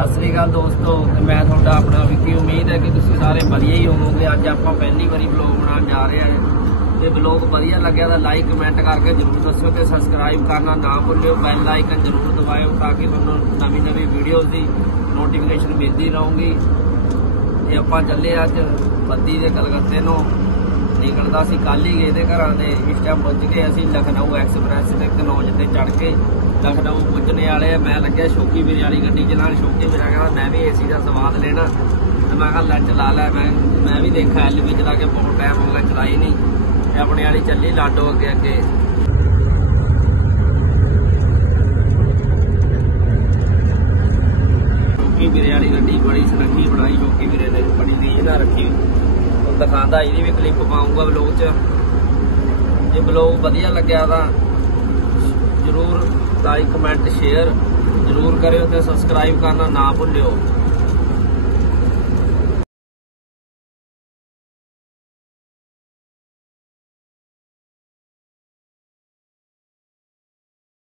सत श्री अकाल दोस्तों, मैं थोड़ा अपना विक्की। उम्मीद है कि तुम सारे वधिया ही होवोगे। अज आप पहली बारी ब्लॉग बनाने जा रहे हैं। जो ब्लॉग वधिया लग्या तो लाइक कमेंट करके जरूर दसो तो सबसक्राइब करना ना भूलियो। बैल आइकन जरूर दबाओ ताकि तुहानू नवी नवी वीडियोज़ की नोटिफिकेशन मिलती रहूगी। ये आप चले अज बद्दी के कलकत्ते नूं निकलता सी कल ही गए घर से। इस टाइम पुज गए असी लखनऊ एक्सप्रैस ते कनौज ते चढ़ के लखनऊ पुजने वाले। मैं लग्या शौकी वीरे वाली गड्डी चलान। शौकी वीरा कहना मैं भी एसी का स्वाद लेना, तो मैं कहा लै चला लै। मैं भी देखा LV चला के बहुत टाइम हो गया चलाई नहीं। अपने वाली चली लाडो अगे अगे। शौकी वीरे वाली गड्डी बड़ी सुरखी बनाई। शौकी वीरे ने बड़ी रीझ ना रखी। दिखाता ये भी क्लिप पाऊंगा ब्लॉग च। जे ब्लॉग वधिया लग्या तो जरूर लाइक कमेंट शेयर जरूर करो तो सबसक्राइब करना ना भूलियो।